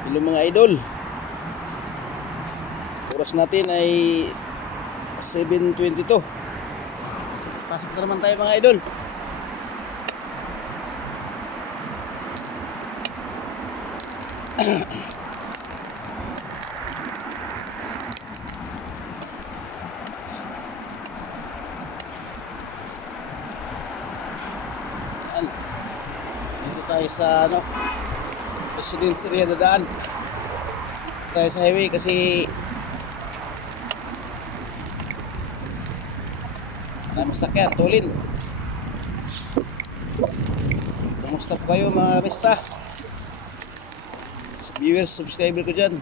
Hello mga idol. Oras natin ay 7:22. Pasok na naman tayo mga idol. Yan. Dito tayo sa Residence area dadaan. Tayo sa highway kasi maraming sakyan, tulin. Kumusta po kayo mga mista? Viewers, subscriber ko dyan.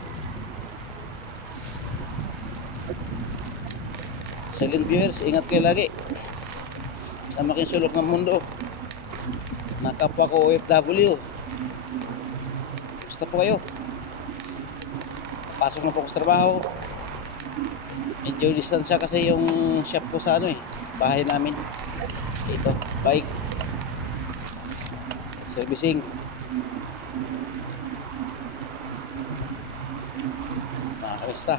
Silent viewers, ingat kayo lagi. Sa making sulok ng mundo. Nakapwa ko OFW. Kumusta po kayo? Pasok na po ako sa trabaho. Medyo distansya kasi yung shop ko sa bahay namin. Ito, bike servicing. Mga kamista,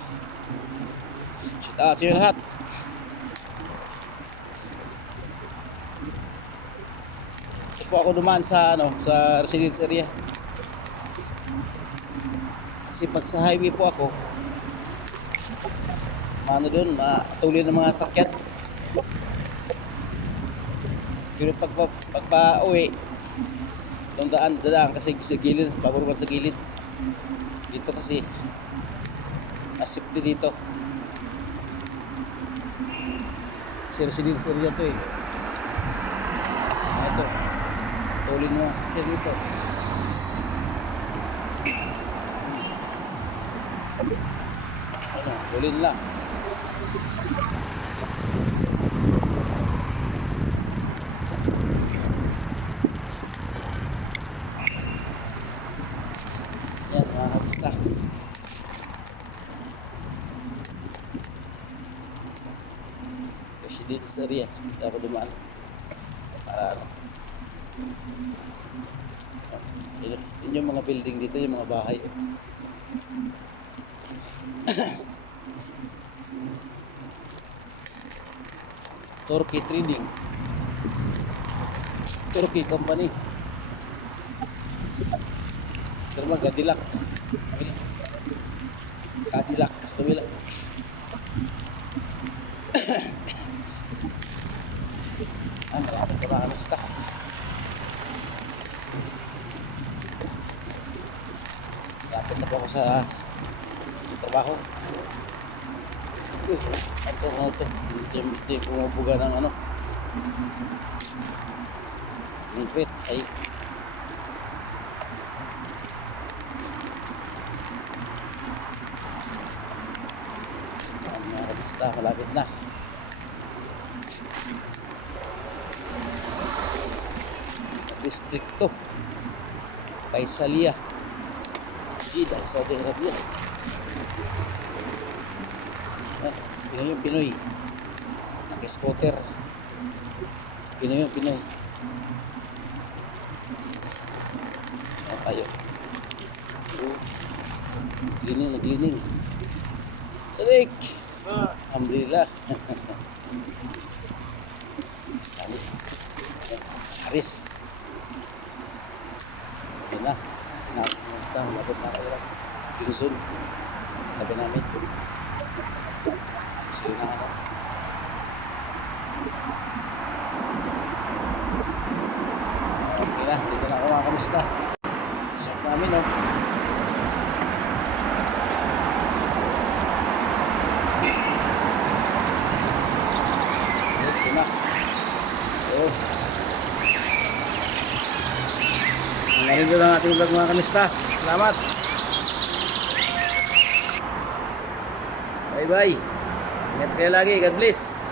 shout out sa inyo lahat. Ito po ako dumaan sa sa residence area. Kasi pag sa highway po ako, doon, matuli ng mga sakyan. Pero pag pa-uwi, dadaan kasi sa gilid, paburuan sa gilid. Dito kasi, safety dito. Kasi residence area to eh. Ito, tuli ng mga sakyan dito. Tulin lang. Yan mga kamista. Residence area. Hindi ako dumaan. Para yun yung mga building dito, yung mga bahay. Turkey Trading, Turkey Company. Terma Cadillac, Cadillac Castamila. Malapit na mga kamista. Malapit na po ako sa trabaho. Ito hindi pumubuga ng ng crate ay mga kabista, malapit na. Distrito Kaisalia, Jeddah, Saudi Arabia. Pinoy yung Pinoy. Nag-scooter. Pinoy yung Pinoy. Tayo. Naglining. Salik! Alhamdulillah. Stali. Haris. Yan na. Basta, mabot na kayo. Ginsun. Tabi namin. Sige na okay na, dito na ako mga kamista. Shop namin Let's na. Narinig lang ating vlog mga kamista. Salamat. Bye bye. Ingat kayo lagi. God bless.